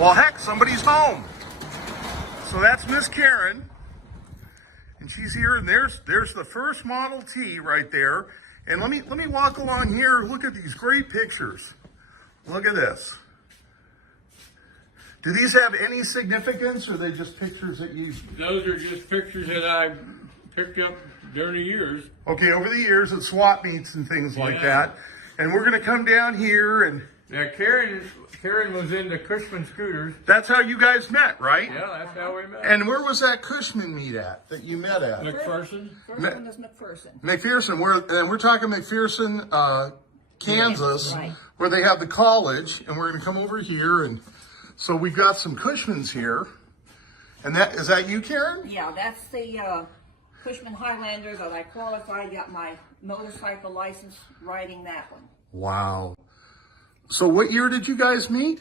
Well, heck, somebody's home. So that's Miss Karen. And she's here, and there's the first Model T right there. And let me walk along here. Look at these great pictures. Look at this. Do these have any significance, or are they just pictures that you... Those are just pictures that I picked up during the years. Okay, over the years at swap meets and things like that. And we're going to come down here and... Now, Karen was into Cushman scooters. That's how you guys met, right? Yeah, that's how we met. And where was that Cushman meet at, that you met at? McPherson. First one is McPherson. McPherson, we're talking McPherson, Kansas, right. Where they have the college, and we're going to come over here, and so we've got some Cushmans here. And is that you, Karen? Yeah, that's the Cushman Highlander that I qualified, got my motorcycle license riding that one. Wow. So what year did you guys meet?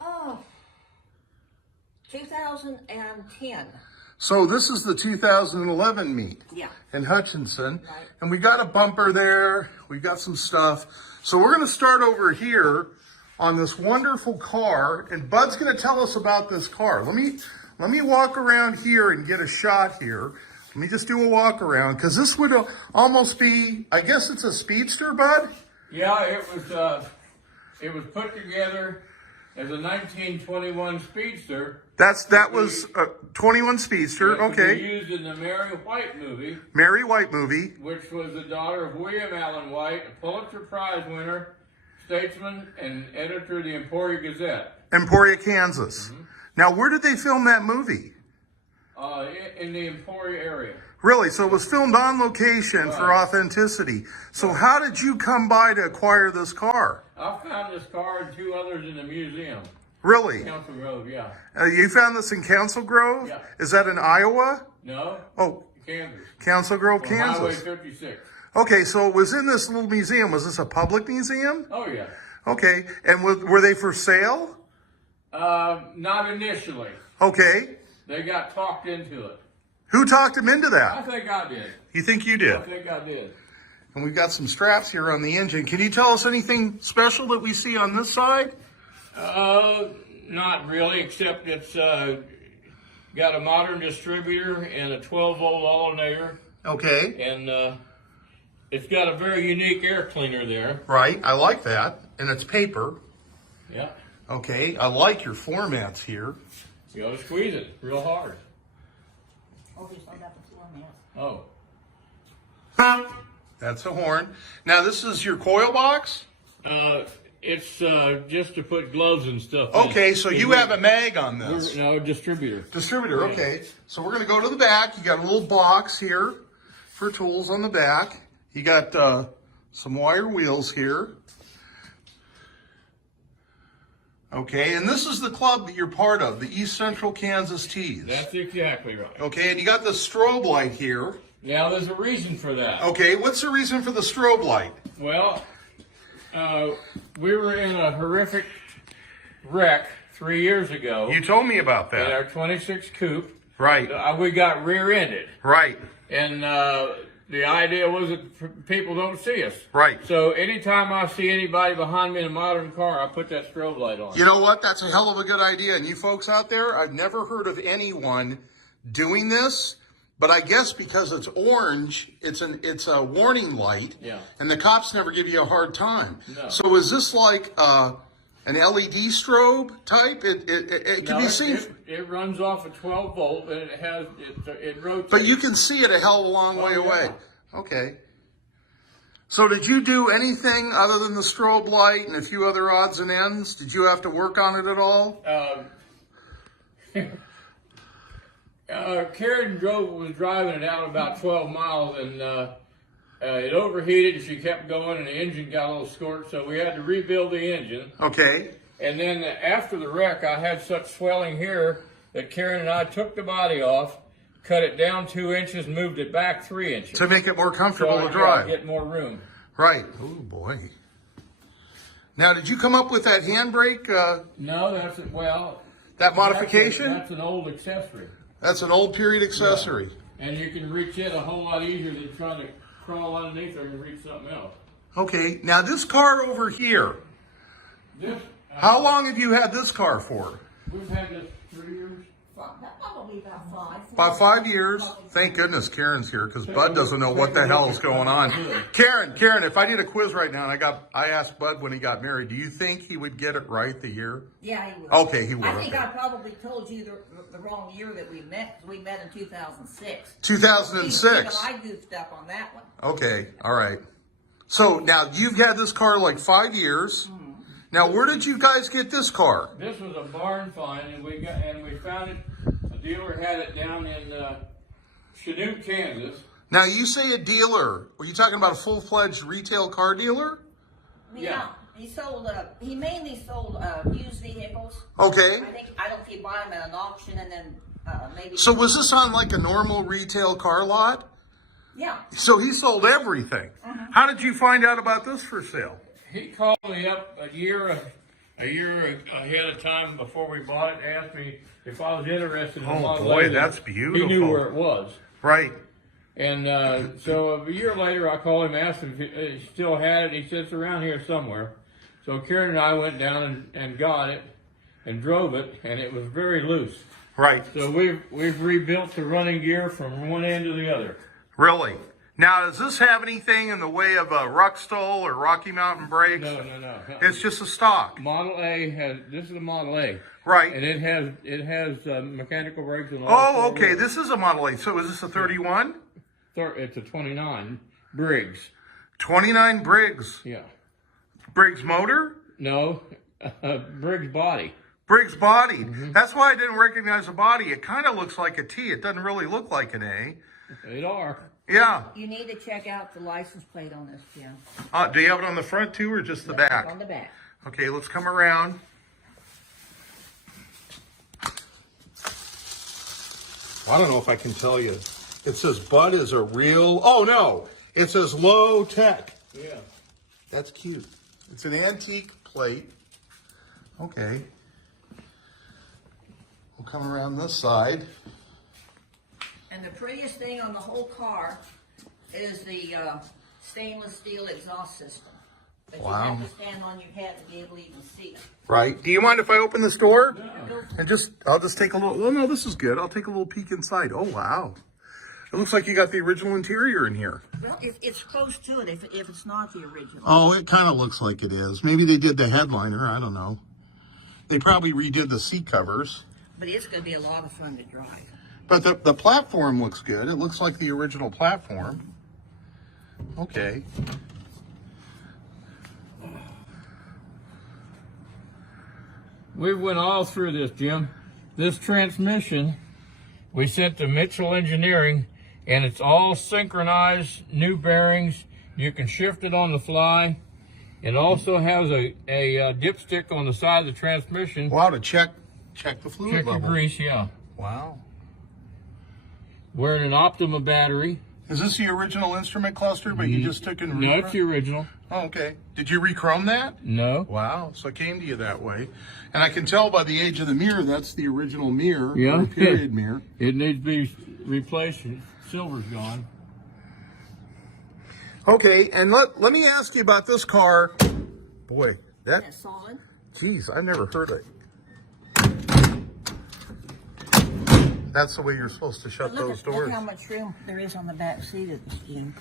Oh, 2010. So this is the 2011 meet. Yeah. In Hutchinson. Right. And we got a bumper there. We got some stuff. So we're going to start over here on this wonderful car. And Bud's going to tell us about this car. Let me walk around here and get a shot here. Let me just do a walk around, because this would almost be, I guess it's a Speedster, Bud? Yeah, it was put together as a 1921 Speedster. That was a 21 Speedster, It was okay. used in the Mary White movie. Mary White movie. Which was the daughter of William Allen White, a Pulitzer Prize winner, statesman, and editor of the Emporia Gazette. Emporia, Kansas. Mm-hmm. Now, where did they film that movie? In the Emporia area. Really? So it was filmed on location for authenticity. So how did you come by to acquire this car? I found this car and two others in the museum. Really? Council Grove, yeah. You found this in Council Grove? Yeah. Is that in Iowa? No? Oh, Kansas. Council Grove, On Kansas. Highway 56. Okay, so it was in this little museum. Was this a public museum? Oh, yeah. Okay, and were they for sale? Not initially. Okay. They got talked into it. Who talked him into I that? think I did. You think you did? I think I did. And we've got some straps here on the engine. Can you tell us anything special that we see on this side? Not really, except it's got a modern distributor and a 12-volt alternator. Okay. And it's got a very unique air cleaner there. Right, I like that. And it's paper. Yeah. Okay, I like your formats here. You gotta squeeze it real hard. Oh, just on that before, man. Oh. That's a horn. Now this is your coil box? It's just to put gloves and stuff in. Okay, so you have a mag on this. No, distributor. Distributor, okay. So we're gonna go to the back. You got a little box here for tools on the back. You got some wire wheels here. Okay, and this is the club that you're part of, the East Central Kansas Tees. That's exactly right. Okay, and you got the strobe light here. Now, there's a reason for that. Okay, what's the reason for the strobe light? Well, we were in a horrific wreck 3 years ago. You told me about In that. our 26 coupe. Right, We got rear-ended. right, And the idea was that people don't see us. right. So anytime I see anybody behind me in a modern car, I put that strobe light on. You know what? That's a hell of a good idea. And you folks out there, I've never heard of anyone doing this, but I guess because it's orange, it's a warning light. Yeah. And the cops never give you a hard time. No. So is this like an LED strobe type? It can be seen. It runs off a 12 volt and it rotates. But you can see it a hell of a long way yeah. away. Okay. So did you do anything other than the strobe light and a few other odds and ends? Did you have to work on it at all? Karen was driving it out about 12 miles and it overheated and she kept going and the engine got a little scorched, so we had to rebuild the engine. Okay. And then after the wreck, I had such swelling here that Karen and I took the body off, cut it down 2 inches, moved it back 3 inches. To make it more comfortable so to drive. Get more room. Right. Oh boy. Now, did you come up with that handbrake? No, That modification? That's an old accessory. That's an old period accessory. Yeah. And you can reach it a whole lot easier than trying to crawl underneath there and reach something else. Okay. Now, this car over here. This How long have you had this car for? We've had this 3 years. Probably about 5. About 5 years. Thank goodness Karen's here because Bud doesn't know what the hell is going on. Karen, if I did a quiz right now and I asked Bud when he got married, do you think he would get it right the year? Yeah, he would. Okay, he would. I think okay. I probably told you the wrong year that we met, because we met in 2006. 2006. Even I goofed up on that one. Okay, all right. So now you've had this car like 5 years. Now, where did you guys get this car? This was a barn find, and we found it. A dealer had it down in Chanute, Kansas. Now, you say a dealer. Were you talking about a full-fledged retail car dealer? Yeah. He mainly sold used vehicles. Okay. I don't know if he buy them at an auction and then maybe. So was this on like a normal retail car lot? Yeah. So he sold everything. How did you find out about this for sale? He called me up a year ahead of time before we bought it, asked me if I was interested in a Oh model boy, A. that's beautiful. He knew where it was. Right. And so a year later, I called him, asked him if he still had it. He said it's around here somewhere. So Karen and I went down and got it and drove it, and it was very loose. Right. So we've rebuilt the running gear from one end to the other. Really? Now, does this have anything in the way of a Ruckstol or Rocky Mountain brakes? No. It's just a stock. Model A this is a Model A. Right. And it has mechanical brakes and all. Oh, 4 okay. wheels. This is a Model A. So is this a 31? It's a 29 Briggs. 29 Briggs. Yeah. Briggs motor? No, Briggs body. Briggs body. That's why I didn't recognize the body. It kind of looks like a T. It doesn't really look like an A. It are. Yeah. You need to check out the license plate on this, Jim. Do you have it on the front too or just the back? On the back. Okay, let's come around. I don't know if I can tell you. It says Bud is a real... Oh, no. It says low tech. Yeah. That's cute. It's an antique plate. Okay. We'll come around this side. And the prettiest thing on the whole car is the stainless steel exhaust system. But Wow. you have to stand on your head to be able to even see it. Right. Do you mind if I open this door? Go And I'll just take a little... Well, no, this is good. I'll take a little peek inside. Oh, wow. It looks like you got the original interior in here. Well, it's close to it if it's not the original. Oh, it kind of looks like it is. Maybe they did the headliner. I don't know. They probably redid the seat covers. But it's going to be a lot of fun to drive. But the platform looks good. It looks like the original platform. Okay. We went all through this, Jim. This transmission we sent to Mitchell Engineering, and it's all synchronized, new bearings. You can shift it on the fly. It also has a dipstick on the side of the transmission. Wow, to check the fluid Check the level. grease, yeah. Wow. Wearing an Optima battery. Is this the original instrument cluster, but you just took and No, it's the original. Oh, okay. Did you re-chrome that? No. Wow, so it came to you that way. And I can tell by the age of the mirror, that's the original mirror. Yeah. Or period mirror. It needs to be replaced. Silver's gone. Okay, and let me ask you about this car. Boy, That's solid. geez, I've never heard it. That's the way you're supposed to shut those doors. Look how much room there is on the back seat of this, Jim.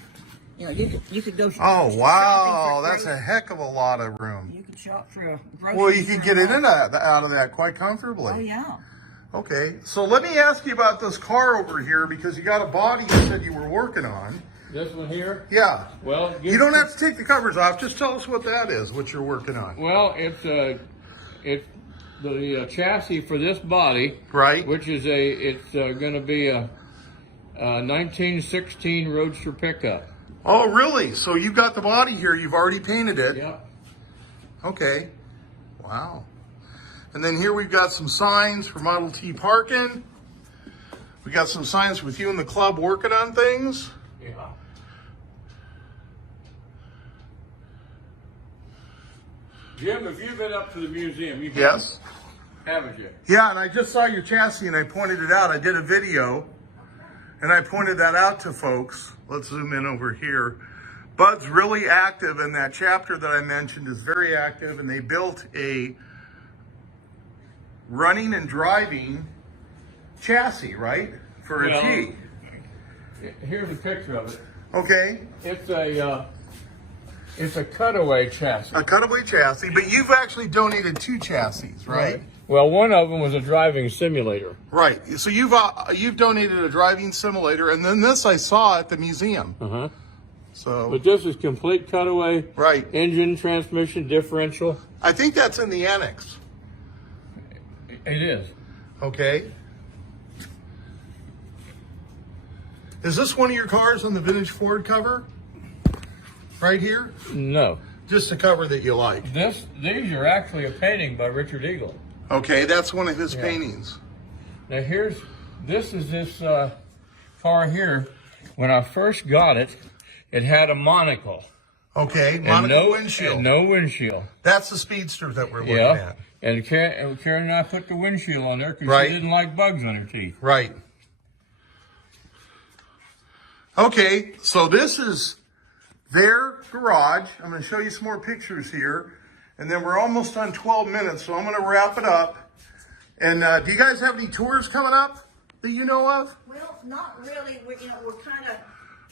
You know, you could go. Oh, shopping wow, for that's a groceries. heck of a lot of room. You could shop for a grocery. Well, you could get in and out of that quite comfortably. Oh yeah. Okay, so let me ask you about this car over here because you got a body you said you were working on. This one here? Yeah. Well, You don't have to take the covers off. Just tell us what that is, what you're working on. Well, it's the chassis for this body, Right. which is it's going to be a 1916 Roadster pickup. Oh, really? So you got the body here. You've already painted it. Yep. Okay. Wow. And then here we've got some signs for Model T parking. We got some signs with you and the club working on things. Yeah. Jim, have you been up to the museum? You Yes. haven't you? Yeah, and I just saw your chassis and I pointed it out. I did a video and I pointed that out to folks. Let's zoom in over here. Bud's really active, and that chapter that I mentioned is very active, and they built a running and driving chassis, right? For a Well, T. Here's a picture of it. Okay, It's a cutaway chassis. a cutaway chassis, but you've actually donated 2 chassis, right? Well, one of them was a driving simulator. Right. So you've donated a driving simulator, and then this I saw at the museum. Uh-huh. So But this is complete cutaway. right. Engine, transmission, differential. I think that's in the annex. It is. Okay. Is this one of your cars on the vintage Ford cover? Right here? No. Just a cover that you like. These are actually a painting by Richard Eagle. Okay, that's one of his paintings. Now this is this car here. When I first got it, it had a monocle. Okay, And monocle windshield. And no windshield. That's the Speedster that we're looking Yeah. at. And Karen and I put the windshield on there because Right. she didn't like bugs on her teeth. Right. Okay, so this is their garage. I'm going to show you some more pictures here. And then we're almost on 12 minutes, so I'm going to wrap it up. And do you guys have any tours coming up that you know of? Well, not really. We're kind of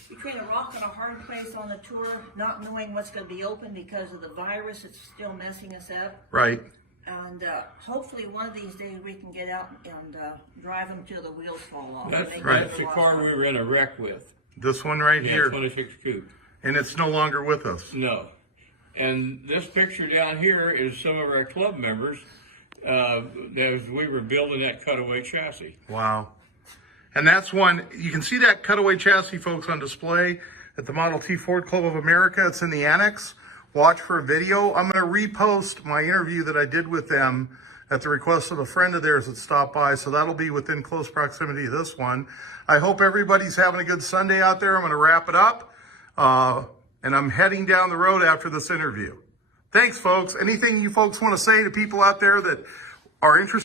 between a rock and a hard place on the tour, not knowing what's going to be open because of the virus. It's still messing us up. Right. And hopefully one of these days we can get out and drive them till the wheels fall off. That's They right. get That's the lost car on. we were in a wreck with. This one right Yeah, here. 26 coupe. And it's no longer with us. No. And this picture down here is some of our club members as we were building that cutaway chassis. Wow. And that's one, you can see that cutaway chassis, folks, on display at the Model T Ford Club of America. It's in the annex. Watch for a video. I'm going to repost my interview that I did with them at the request of a friend of theirs that stopped by. So that'll be within close proximity of this one. I hope everybody's having a good Sunday out there. I'm going to wrap it up. And I'm heading down the road after this interview. Thanks, folks. Anything you folks want to say to people out there that are interested?